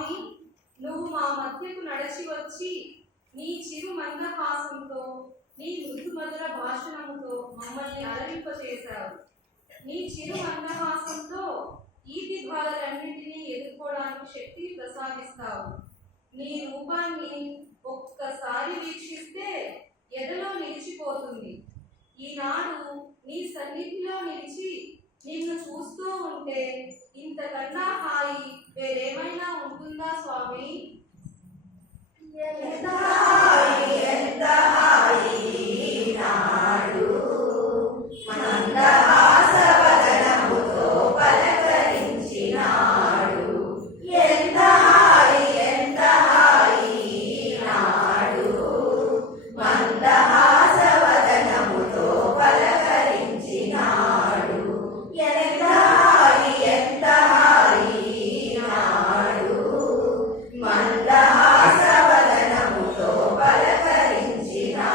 స్వామి, నువ్వు మా మధ్యకు నడిచి వచ్చి నీ చిరు మందహాసంతో, నీ మృదు మధుర భాషణముతో మమ్మల్ని అలరింపచేశావు. నీ చిరు మందహాసంతో ఈతి బాధలన్నింటినీ ఎదుర్కోవడానికి శక్తిని ప్రసాదిస్తావు. నీ రూపాన్ని ఒక్కసారి వీక్షిస్తే ఎదలో నిలిచిపోతుంది. ఈనాడు నీ సన్నిధిలో నిలిచి నిన్ను చూస్తూ ఉంటే ఇంతకన్నా హాయి వేరేమైనా ఉంటుందా స్వామి? ఎంత హాయి, ఎంత హాయి నాడు మందహాసవదనముతో పలకరించినాడు. ఎంత హాయి, ఎంత హాయి నాడు మందహాసవదనముతో పలకరించినాడు. ఎంత హాయి, ఎంత హాయి నాడు మందహాసవదనముతో పలకరించినాడు.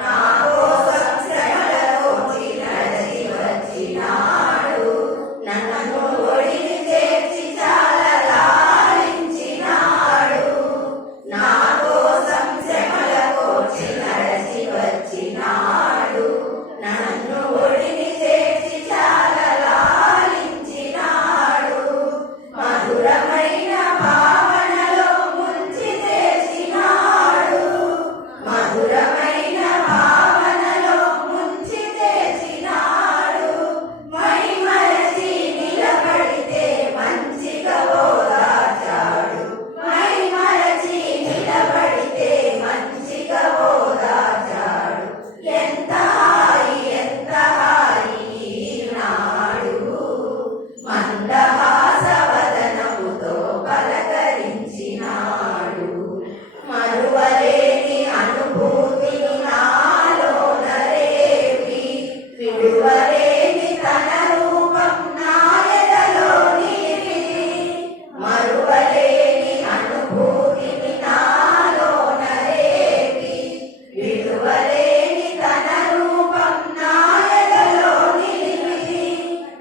నా కోసం శ్రమలకోచి నడచి వచ్చినాడు. నన్ను ఒడిని చేర్చి చాలా లాలించినాడు. నా కోసం శ్రమలకోచి నడచి వచ్చినాడు. నన్ను ఒడిని చేర్చి చాలా లాలించినాడు. మధురమైన భావనలో ముంచి తెచ్చినాడు. మధురమైన భావనలో ముంచి తెచ్చినాడు. మై మరచి నిలబడితే మంచిగా ఓదార్చాడు. మై మరచి నిలబడితే మంచిగా ఓదార్చాడు. ఎంత హాయి, ఎంత హాయి నాడు మందహాసవదనముతో పలకరించినాడు. మరువలేని అనుభూతిని నాలోన రేపి, విడువలేని తన రూపం నా ఎదలో నిలిపి. మరువలేని అనుభూతిని నాలోన రేపి, విడువలేని తన రూపం నా ఎదలో నిలిపి.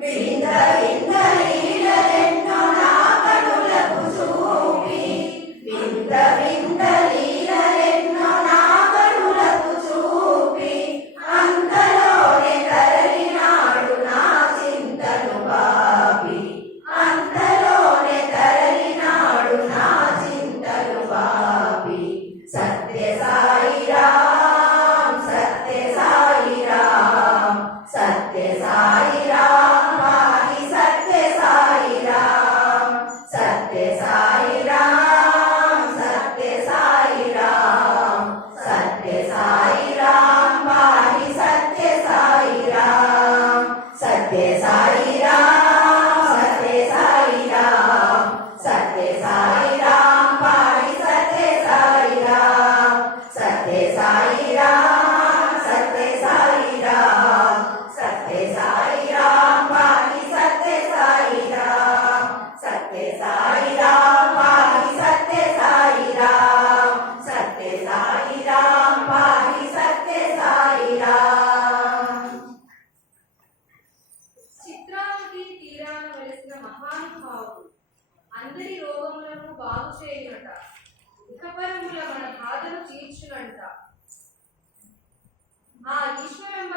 వింత వింత లీలలెన్నో నా కనులకు చూపి. వింత వింత లీలలెన్నో నా కనులకు చూపి. అంతలోనే తరలినాడు నా చింతను బాపి. అంతలోనే తరలినాడు నా చింతను బాపి. సత్య సాయి రామ్, సత్య సాయి రామ్, సత్య సాయి రామ్, పాహి సత్య సాయి రామ్. సత్య సాయి రామ్, సత్య సాయి రామ్, సత్య సాయి రామ్, పాహి సత్య సాయి రామ్. సత్య సాయి రామ్, సత్య సాయి రామ్, సత్య సాయి రామ్, పాహి సత్య సాయి రామ్. సత్య సాయి రామ్, సత్య సాయి రామ్, సత్య సాయి రామ్, పాహి సత్య సాయి రామ్. సత్య సాయి రామ్, పాహి సత్య సాయి రామ్. సత్య సాయి రామ్, పాహి సత్య సాయి రామ్. చిత్రావతి తీరాన వెలిసిన మహానుభావుడు అందరి రోగములను బాగు చేయునట. ఇకపరముల మన బాధను తీర్చునంట. ఆ ఈశ్వరమ్మ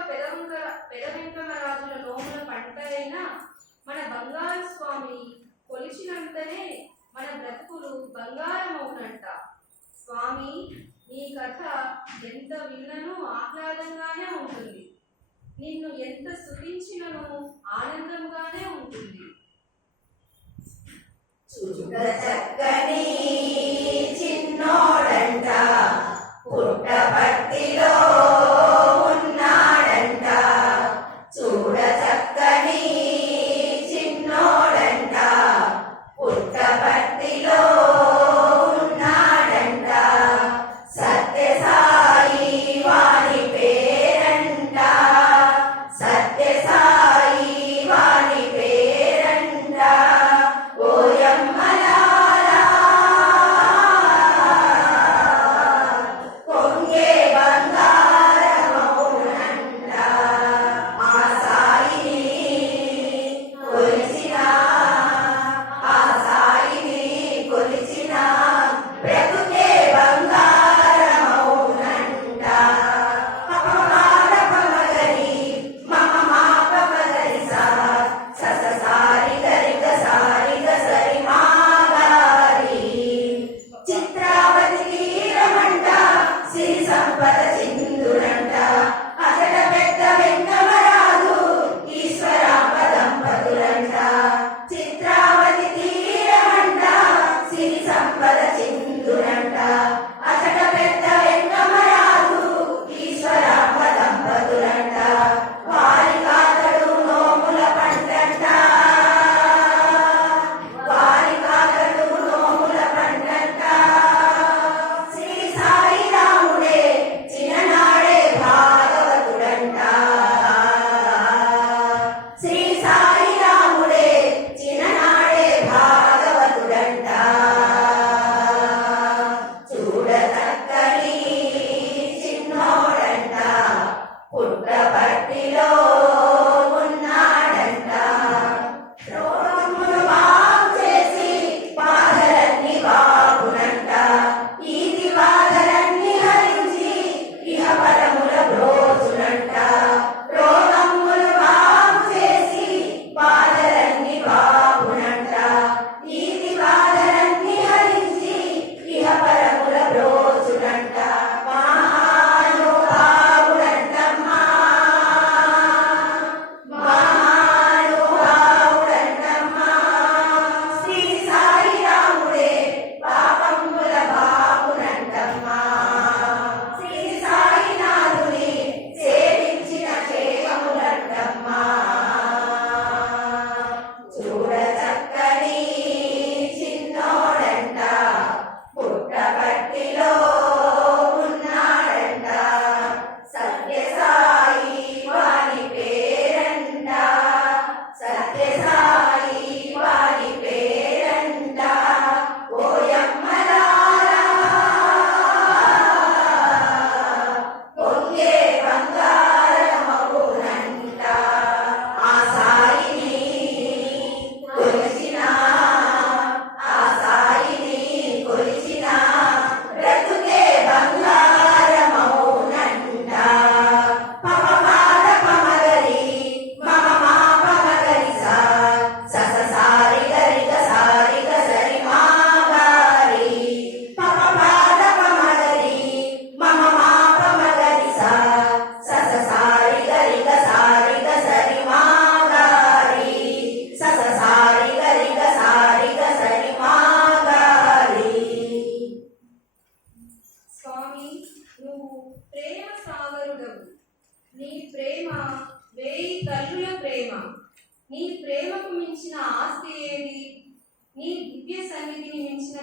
పెదవెంకమరాజుల నోముల పంట అయిన మన బంగారు స్వామి కొలిచినంతనే మన బ్రతుకులు బంగారమవునంట. స్వామి, నీ కథ ఎంత విన్ననూ ఆహ్లాదంగానే ఉంటుంది. నిన్ను ఎంత స్తుతించినను ఆనందంగానే ఉంటుంది. చూడ చక్కని చిన్నోడంట, పుట్టపర్తిలో ఉన్నాడంట. చూడ చక్కని చిన్నోడంట, పుట్టపర్తిలో ఉన్నాడంట. సత్య సాయి వాని పేరంట. సత్య సాయి వాని పేరంట. ఓయమ్మలారా పొంగే బంగారం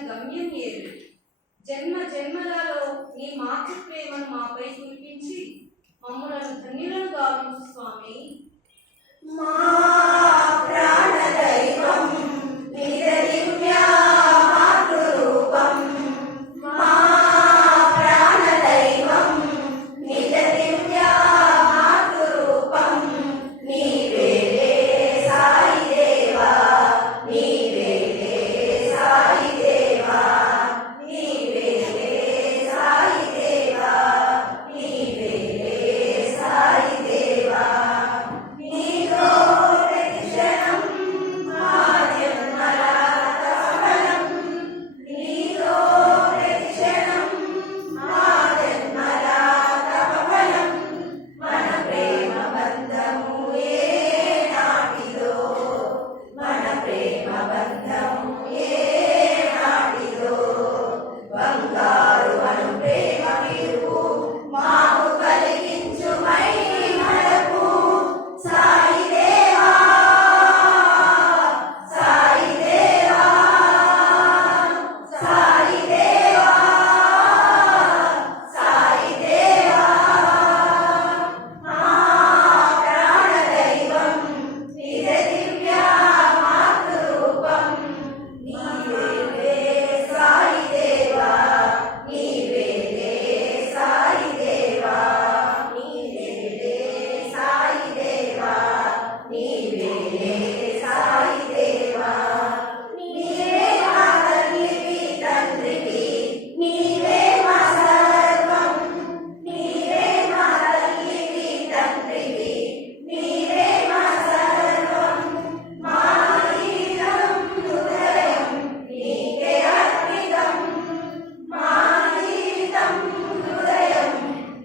గమ్యం ఏరు. జన్మ జన్మలలో నీ మాతృ ప్రేమను మాపై కురిపించి మమ్ములను ధన్యులను గావించు స్వామి. మా ప్రాణదైవం నిజ దివ్య మాతృరూపం. మా ప్రాణదైవం నిజ దివ్య మాతృరూపం. నీవేలే సాయి దేవా, నీవేలే సాయి దేవా, నీవేలే సాయి దేవా, నీవేలే సాయి దేవా. నీతో ప్రతిక్షణం మా జన్మల సఫలం. నీతో ప్రతిక్షణం మా జన్మల సఫలం. మన ప్రేమ బంధము ఏ నాటిదో, మన ప్రేమ బంధము ఏ నాటిదో. బంగారు అను ప్రేమ విరుపు మాకు కలిగించు మై మరపు. సాయి దేవా, సాయి దేవా, సాయి దేవా, సాయి దేవా. మా ప్రాణదైవం నిజ దివ్య మాతృరూపం. నీవేలే సాయి దేవా, నీవేలే సాయి దేవా, నీవేలే సాయి దేవా, నీవేలే సాయి దేవా. నీవే మా తల్లివి తండ్రివి, నీవే మా సర్వం. నీవే మా తల్లివి తండ్రివి, నీవే మా సర్వం. మా జీవితం హృదయం నీకే అర్పితం. మా జీవితం హృదయం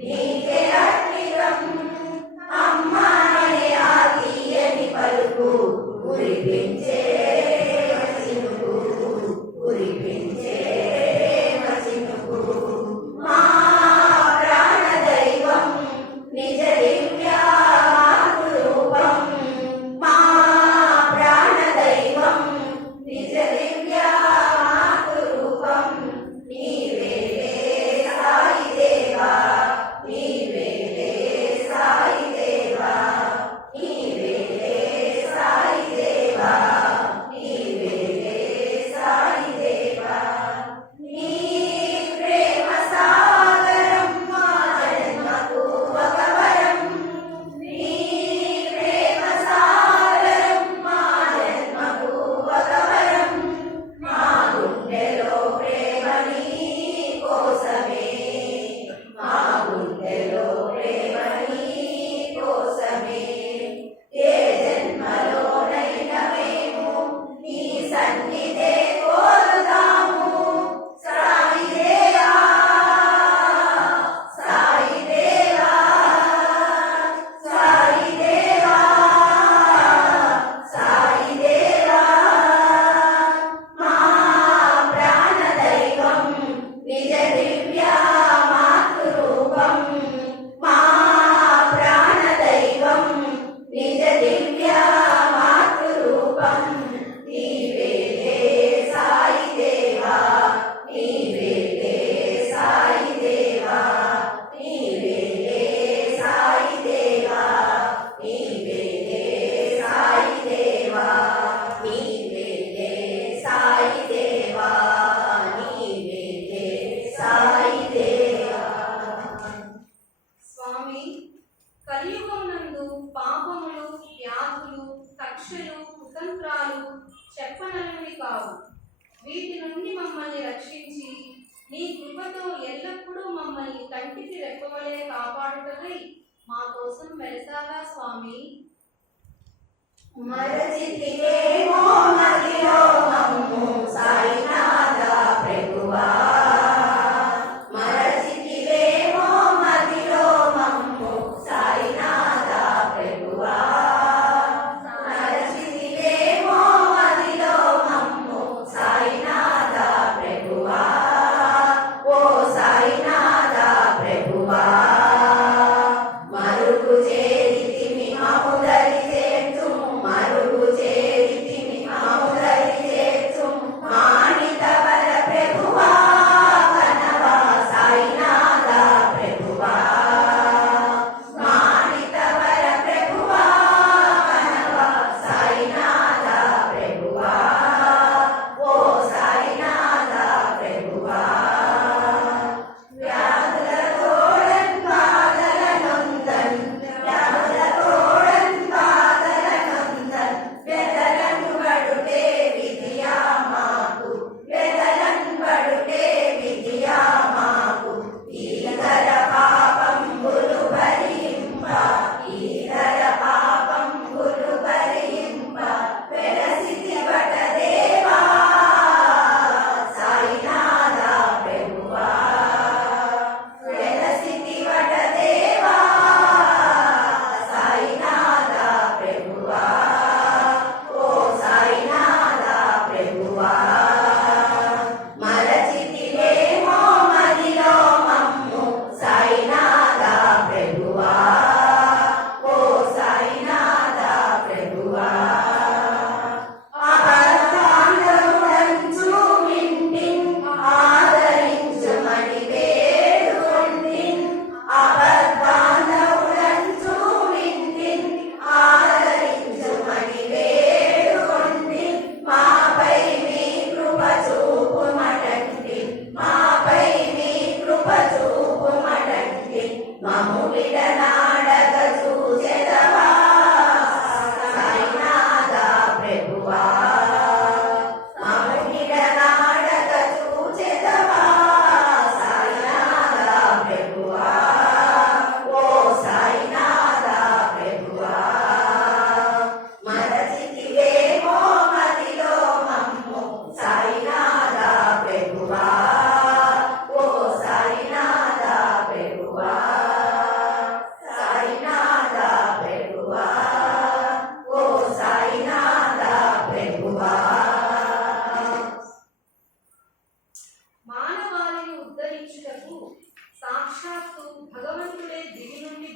నీకే అర్పితం. అమ్మా అనే ఆ తీయని పలుకు కురిపించే చినుకు, కురిపించే చినుకు. మా ప్రాణదైవం నిజ దివ్య మాతృరూపం. మా ప్రాణదైవం నిజ దివ్య మాతృరూపం. నీవేలే సాయి దేవా, నీవేలే సాయి దేవా, నీవేలే సాయి దేవా, నీవేలే సాయి దేవా. నీ ప్రేమ సాగరం మా జన్మకు ఒక వరం. నీ ప్రేమ సాగరం మా జన్మకు ఒక వరం. మా గుండెలో ప్రేమ నీ కోసమే, మా గుండెలో ప్రేమ నీ కోసమే. ఏ జన్మలోనైనా మేము నీ సన్నిధే కోరుతాము. సాయి దేవా, సాయి దేవా, సాయి దేవా, సాయి దేవా. మా ప్రాణదైవం నిజ దివ్య మాతృరూపం. మా ప్రాణదైవం నిజ దివ్య మాతృరూపం. నీవేలే సాయి దేవా, నీవేలే సాయి దేవా, నీవేలే సాయి దేవా, నీవేలే సాయి దేవా, నీవేలే సాయి దేవా, నీవేలే సాయి దేవా. స్వామి, కలియుగమునందు పాపములు, వ్యాధులు, కక్షలు, కుతంత్రాలు చెప్పనలవి కావు. వీటి నుండి మమ్మల్ని రక్షించి నీ కృపతో ఎల్లప్పుడూ మమ్మల్ని కంటికి రెప్పవలే కాపాడుటకై మా కోసం వెలసాగా స్వామి. మరచితివేమో మదిలో మమ్ము సాయినాథ ప్రభువా. మరచితివేమో మదిలో మమ్ము సాయినాథ ప్రభువా. మరచితివేమో మదిలో మమ్ము సాయినాథ ప్రభువా. ఓ సాయినాథ ప్రభువా. మరుగు చేరితిమి మముదరి చేర్చుము, మరుగు చేరితిమి మముదరి చేర్చుము. మాని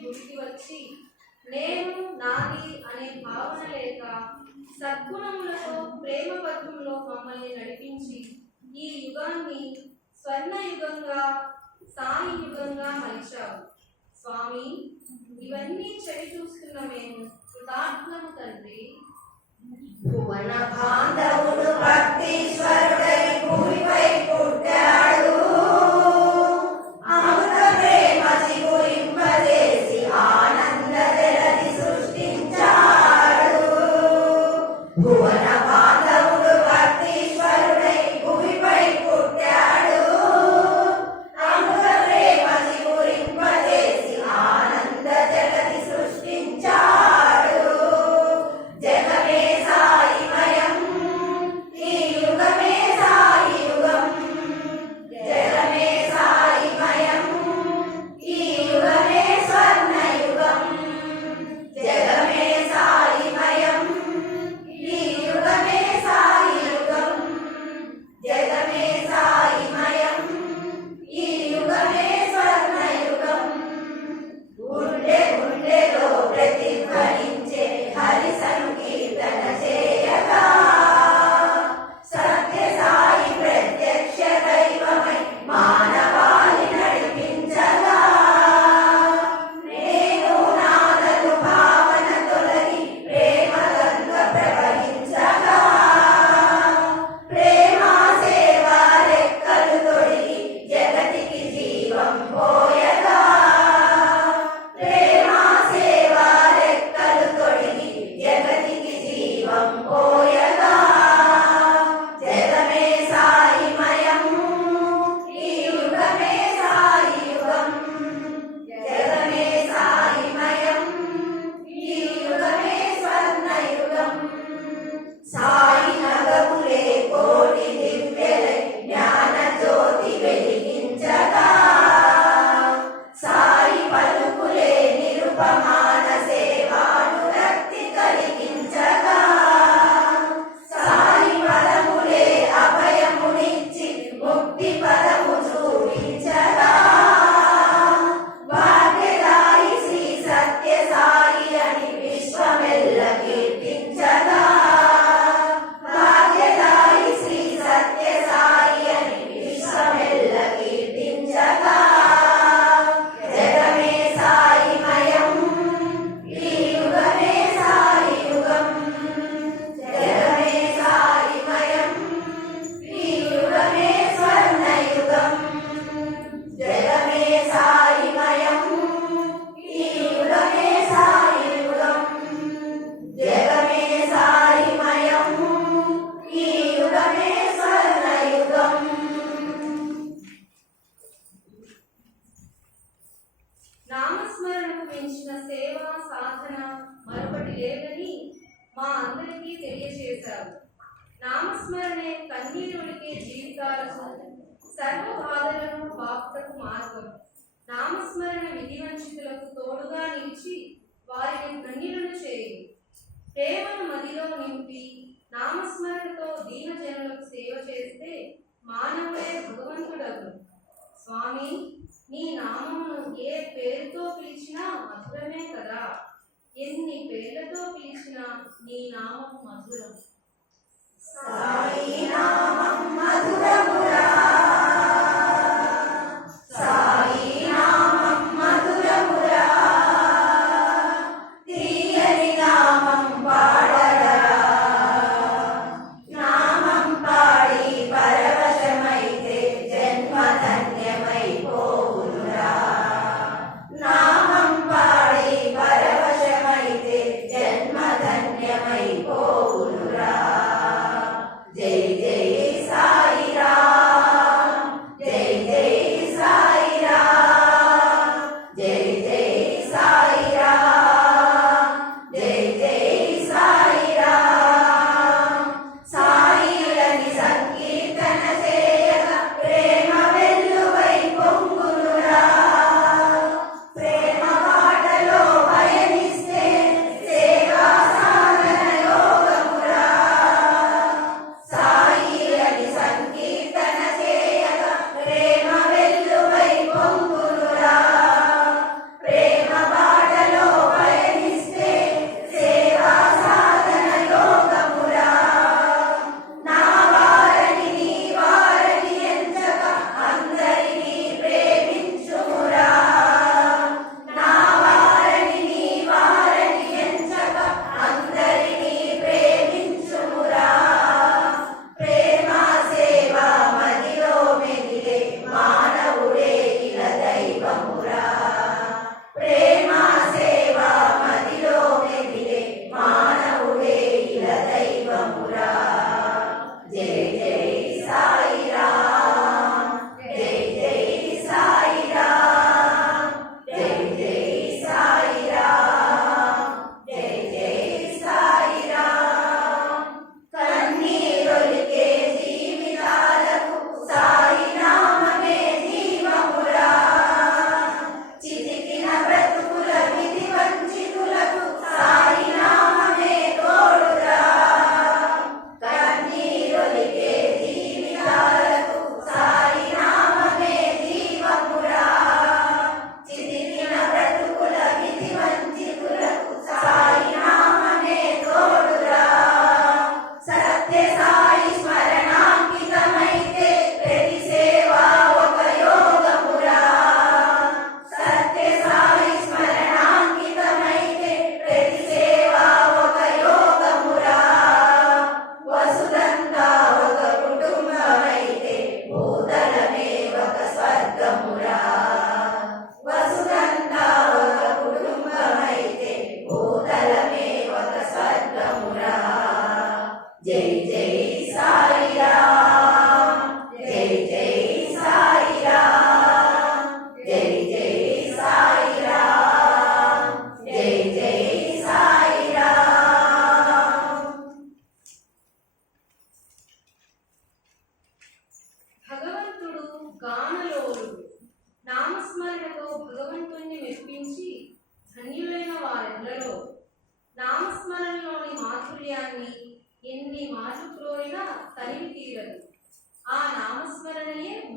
గుడికి వచ్చి నేను నాది అనే భావన లేక సద్గుణములతో ప్రేమ పథంలో మమ్మల్ని నడిపించి ఈ యుగాన్ని స్వర్ణ యుగంగా సాయి యుగంగా మలిచావు స్వామి. ఇవన్నీ చెవి చూస్తున్న మేము కృతార్థులము తండ్రి. భువన బాంధవుడు భక్తీశ్వరుడై భూమిపై పుట్టాడు. అమృత ప్రేమ చిగురింపజేసి ఆనంద జలధి సృష్టించాడు. భువన బాంధవుడు భక్తీశ్వరుడై భూమిపై పుట్టాడు. అమృత ప్రేమ చిగురింపజేసి ఆనంద జలధి సృష్టించాడు. జగమే సాయిమయం, ఈ యుగమే సాయి యుగం. జగమే సాయిమయం, ఈ యుగమే స్వర్ణ యుగం. జగమే సాయిమయం, ఈ యుగమే సాయి యుగం. జగమే సాయిమయం, ఈ యుగమే స్వర్ణ యుగం. గుండె గుండెలో ప్రతిధ్వనించే హరి సంకీర్తన చేయగా సత్య సాయి ప్రత్యక్ష దైవమై మానవాళి నడిపించగా నేను నాదను భావన తొలగి ప్రేమ గంగ ప్రవహించగా ప్రేమ సేవ రెక్కలు తొడిగి జగతికి జీవం పోయగా ప్రేమ సేవ రెక్కలు తొడిగి జగతికి జీవం పోయగా జగమే సాయిమయం, ఈ యుగమే సాయి యుగం. జగమే సాయిమయం, ఈ యుగమే స్వర్ణ యుగం. సాయి నగములే కోటి దివ్యలై జ్ఞాన జ్యోతి వెలిగించగా సాయి పలుకులే నిరుపమాన సేవానురక్తి కలిగించగా సాయి పదములే అభయమునిచ్చి ముక్తి పదము చూపించగా భాగ్యదాయి శ్రీ సత్య సాయి అని విశ్వమెల్ల కీర్తించగా భాగ్యదాయి శ్రీ సత్య సాయి అని విశ్వమెల్ల కీర్తించగా జగమే సాయిమయం, ఈ యుగమే సాయి యుగం. జగమే సాయిమయం, ఈ యుగమే స్వర్ణ యుగం. జగమే సాయిమయం, ఈ యుగమే సాయి యుగం. జగమే సాయిమయం, ఈ యుగమే స్వర్ణ యుగం. నామస్మరణకు మించిన సేవ సాధన మరొకటి లేదని మా అందరికీ తెలియజేశారు. నామస్మరణే కన్నీరుడికే జీవితాలకు సర్వ బాధలను బాపుటకు మార్గం. నామస్మరణ విధివంచితులకు తోడుగా నిలిచి వారిని కన్నీరును చేయి. ప్రేమను మదిలో నింపి నామస్మరణతో దీనజనులకు సేవ చేస్తే మానవుడే భగవంతుడగు. స్వామి, నీ నామమును ఏ పేరుతో పిలిచినా మధురమే కదా. ఎన్ని పేర్లతో పిలిచినా నీ నామం మధురం. సాయి నామం మధురమురా, సాయి నామం మధురమురా. తీయని నామం పాడరా, నామం పాడి పరవశమైతే జన్మ ధన్యమైపోవునురా. నామం పాడి పరవశమైతే జన్మ ధన్యమైపోవునురా. జై జై సాయి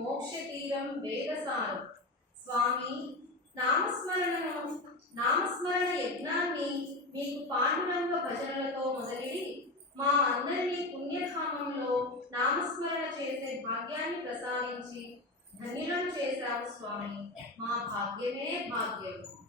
మోక్ష తీరం వేదసారం. స్వామి, నామస్మరణ యజ్ఞాన్ని మీకు పాండురంగ భజనలతో మొదలెడి మా అందరినీ పుణ్యధామంలో నామస్మరణ చేసే భాగ్యాన్ని ప్రసాదించి ధన్యులను చేశావు స్వామి. మా భాగ్యమే భాగ్యం.